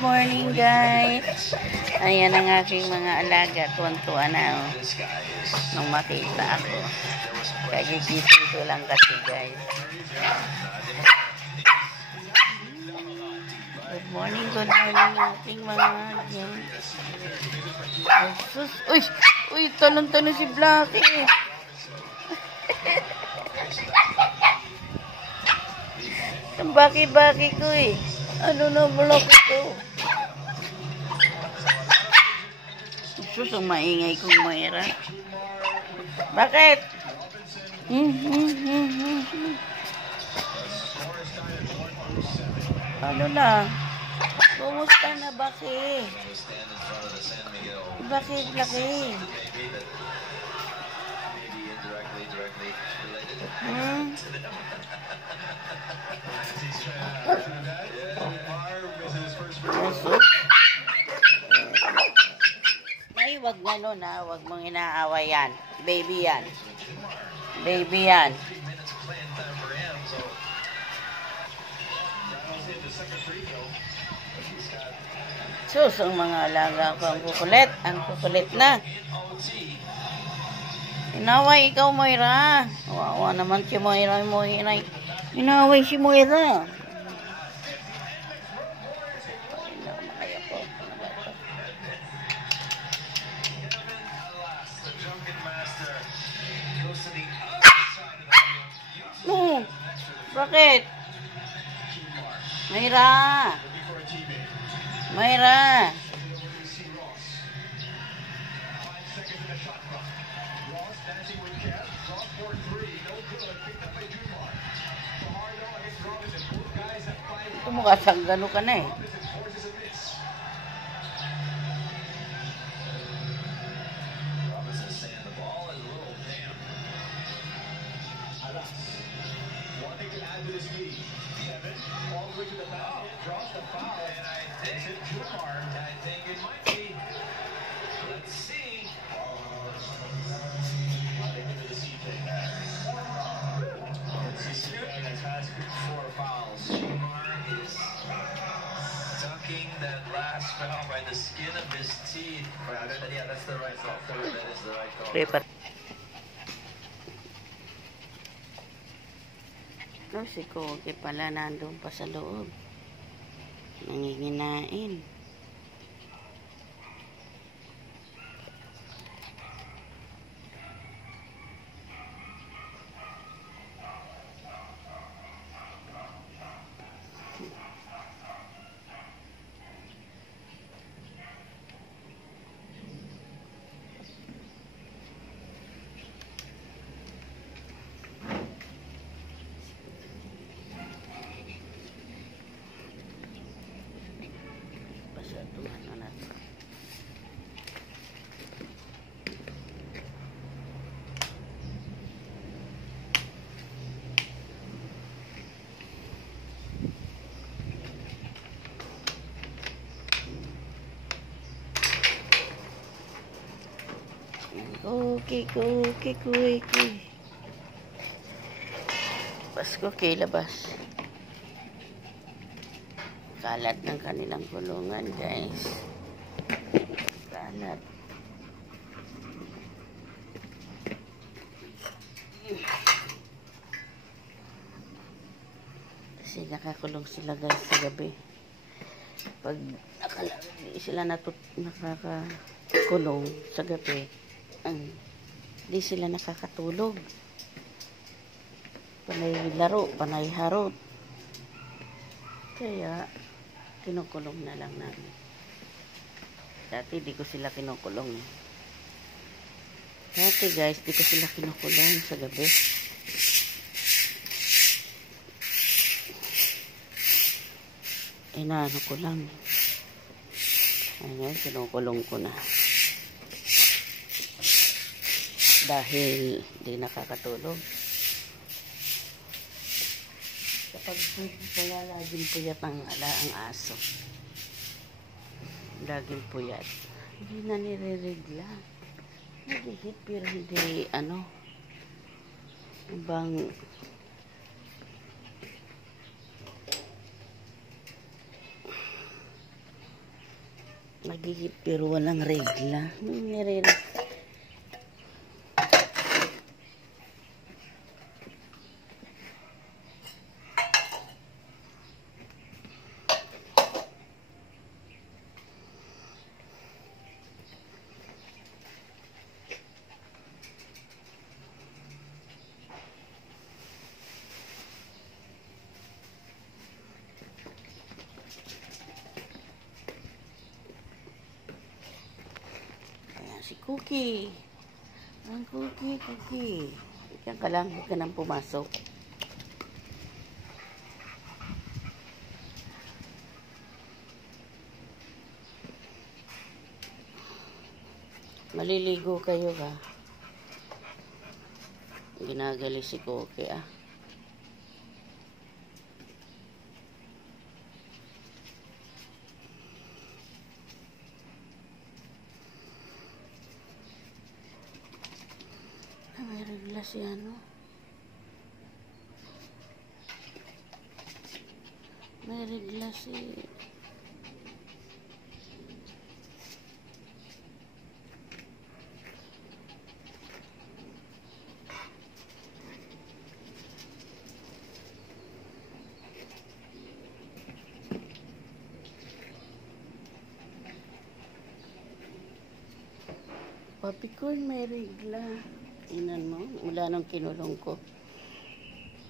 morning, guys. Ayan ang aking mga alaga. Tuwan-tuwa na, oh. Nung makita ako. Kagigising ko lang kasi, guys. Good morning, ating mga ay, sus. Uy! Uy, talon-talon si Blackie. Ang baki-baki ko eh. Ano na block ito? Sus, ang maingay kong Moira. Bakit? Ano na? Kumusta na, Baki? Bakit, Baki? Ay, wag gano'n ha. Wag mong inaaway yan. Baby yan. Baby yan. Sus, ang mga alaga ko. Ang kukulit. Ang kukulit na. Inaway ikaw, Moira. Wawa naman si Moira. Inaway si Moira. Bakit? Moira. Moira. Ito mukha sang gano ka na eh. That last foul by the skin of his teeth. Yeah, that's the right call. That is the right call. No, si Kogi pala nandun pa sa loob. Nanginginain. Kuy. Pasko kay labas. Kalat ng kanilang kulungan, guys. Kalat. Kasi nakakulong sila, guys, sa gabi. Pag sila nakakakulong sa gabi, di sila nakakatulog. Panay laro, panay harot. Kaya, kinukulong na lang namin. Dati, di ko sila kinukulong. Dati, guys, di ko sila kinukulong sa gabi. Inaano ko lang. Ayan, kinukulong ko na. Dahil di nakakatulog. Kapag kaya laging puyat ang aso. Laging puyat. Hindi na nire-regla. Nagihit pero hindi bang Magigit pero walang regla. Nire si Cookie. Ang Cookie. Diyan ka lang, huwag ka nang pumasok. Maliligo kayo ba? Ginagali si Cookie ah. May regla si ano. May regla si... Papi Corn, may regla. Inan mo, mula nung kinulong ko,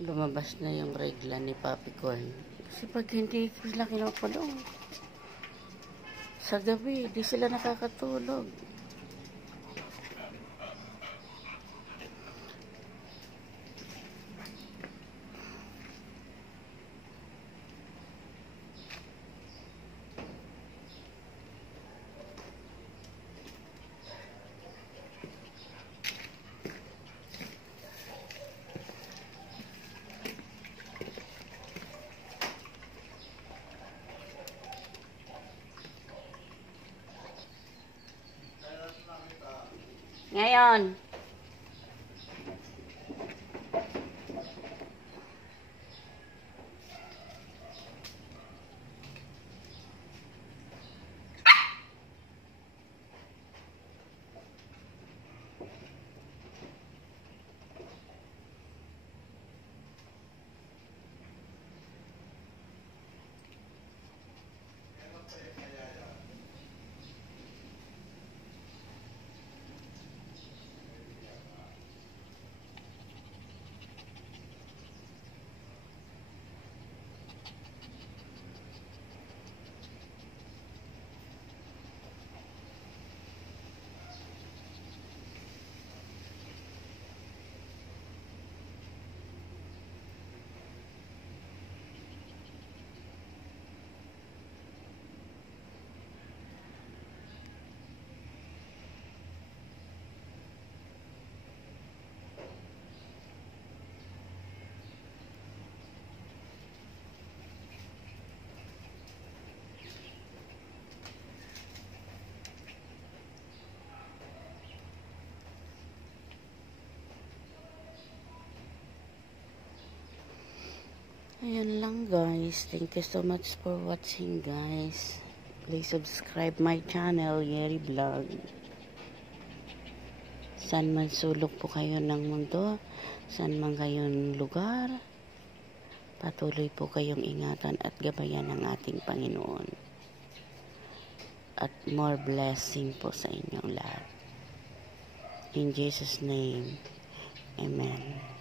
lumabas na yung regla ni Papi Corn. Kasi pag hindi sila kinukulong, sa gabi, di sila nakakatulog. Ngayon, ayan lang guys. Thank you so much for watching guys. Please subscribe my channel, Yeri Vlog. Saan man sulok po kayo ng mundo, saan man kayong lugar, patuloy po kayong ingatan at gabayan ng ating Panginoon. At more blessing po sa inyong lahat. In Jesus' name, Amen.